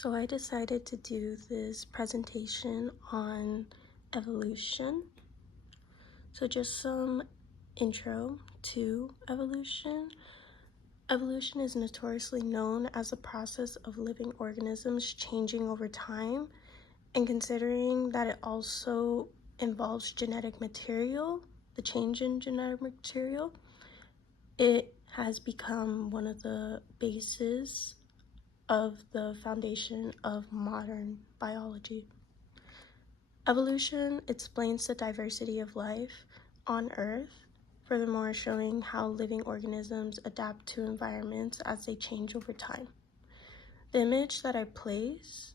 So I decided to do this presentation on evolution. So just some intro to evolution. Evolution is notoriously known as the process of living organisms changing over time, and considering that it also involves genetic material, the change in genetic material, it has become one of the bases of the foundation of modern biology. Evolution explains the diversity of life on Earth, furthermore showing how living organisms adapt to environments as they change over time. The image that I place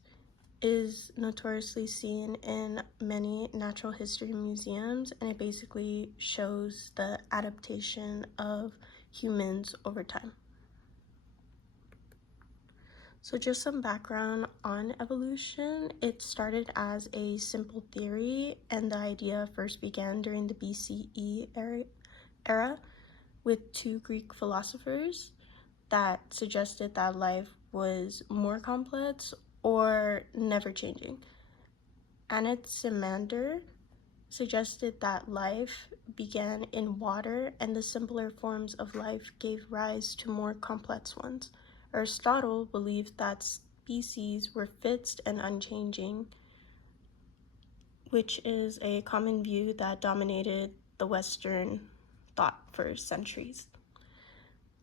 is notoriously seen in many natural history museums, and it basically shows the adaptation of humans over time. So just some background on evolution. It started as a simple theory, and the idea first began during the BCE era with two Greek philosophers that suggested that life was more complex or never changing. Anaximander suggested that life began in water and the simpler forms of life gave rise to more complex ones. Aristotle believed that species were fixed and unchanging, which is a common view that dominated the Western thought for centuries.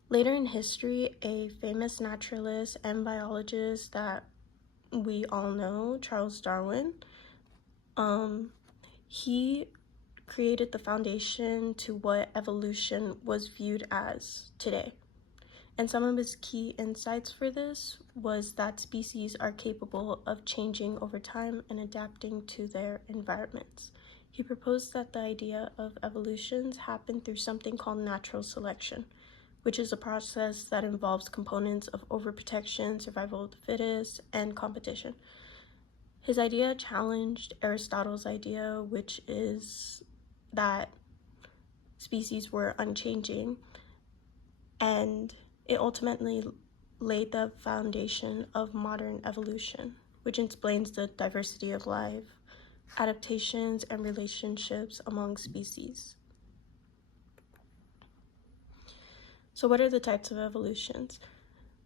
Later in history, a famous naturalist and biologist that we all know, Charles Darwin, he created the foundation to what evolution was viewed as today. And some of his key insights for this was that species are capable of changing over time and adapting to their environments. He proposed that the idea of evolutions happen through something called natural selection, which is a process that involves components of overprotection, survival of the fittest, and competition. His idea challenged Aristotle's idea, which is that species were unchanging, and it ultimately laid the foundation of modern evolution, which explains the diversity of life, adaptations, and relationships among species. So what are the types of evolutions?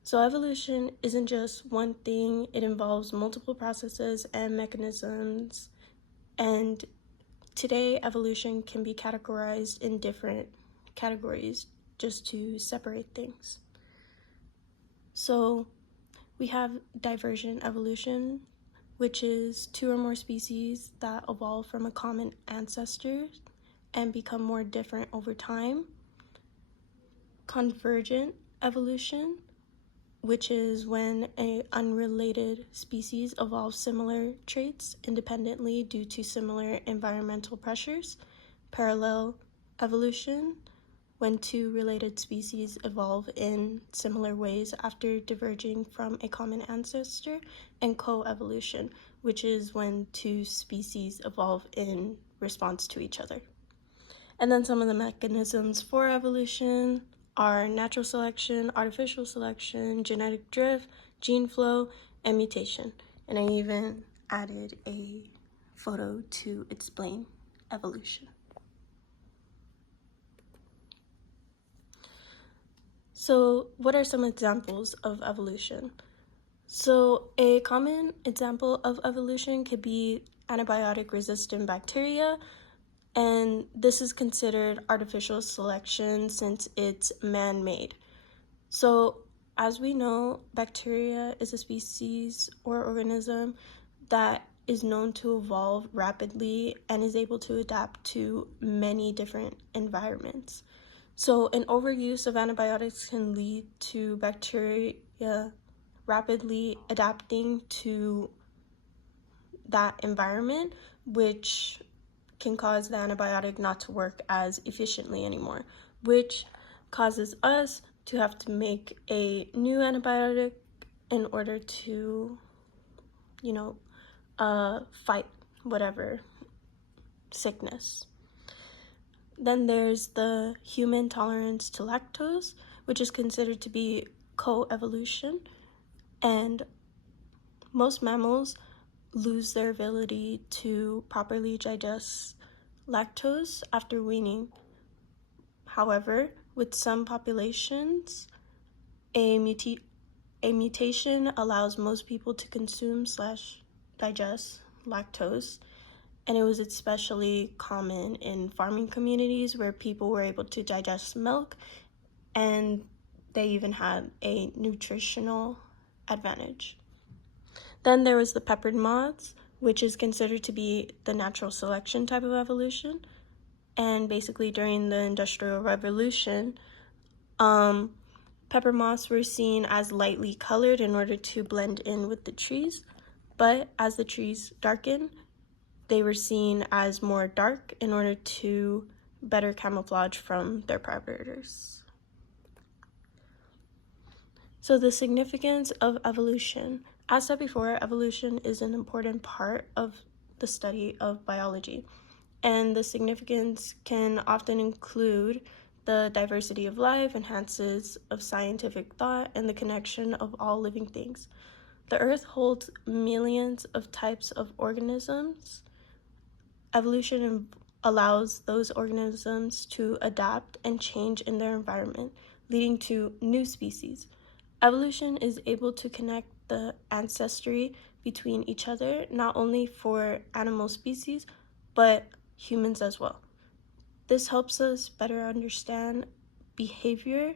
So evolution isn't just one thing, it involves multiple processes and mechanisms, and today evolution can be categorized in different categories just to separate things. So we have divergent evolution, which is two or more species that evolve from a common ancestor and become more different over time. Convergent evolution, which is when an unrelated species evolves similar traits independently due to similar environmental pressures. Parallel evolution, when two related species evolve in similar ways after diverging from a common ancestor. And coevolution, which is when two species evolve in response to each other. And then some of the mechanisms for evolution are natural selection, artificial selection, genetic drift, gene flow, and mutation. And I even added a photo to explain evolution. So what are some examples of evolution? So a common example of evolution could be antibiotic-resistant bacteria, and this is considered artificial selection since it's man-made. So as we know, bacteria is a species or organism that is known to evolve rapidly and is able to adapt to many different environments. So an overuse of antibiotics can lead to bacteria rapidly adapting to that environment, which can cause the antibiotic not to work as efficiently anymore, which causes us to have to make a new antibiotic in order to, fight whatever sickness. Then there's the human tolerance to lactose, which is considered to be coevolution. And most mammals lose their ability to properly digest lactose after weaning. However, with some populations, a mutation allows most people to consume / digest lactose, and it was especially common in farming communities where people were able to digest milk, and they even had a nutritional advantage. Then there was the peppered moths, which is considered to be the natural selection type of evolution. And basically during the Industrial Revolution, pepper moths were seen as lightly colored in order to blend in with the trees. But as the trees darkened, they were seen as more dark in order to better camouflage from their predators. So the significance of evolution. As said before, evolution is an important part of the study of biology, and the significance can often include the diversity of life, enhances of scientific thought, and the connection of all living things. The Earth holds millions of types of organisms. Evolution allows those organisms to adapt and change in their environment, leading to new species. Evolution is able to connect the ancestry between each other, not only for animal species, but humans as well. This helps us better understand behavior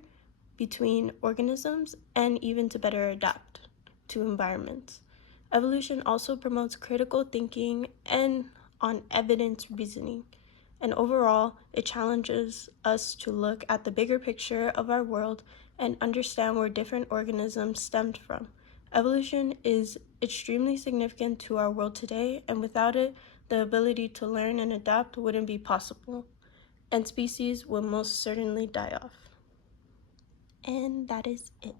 between organisms and even to better adapt to environments. Evolution also promotes critical thinking and on evidence reasoning. And overall, it challenges us to look at the bigger picture of our world and understand where different organisms stemmed from. Evolution is extremely significant to our world today, and without it, the ability to learn and adapt wouldn't be possible, and species will most certainly die off. And that is it.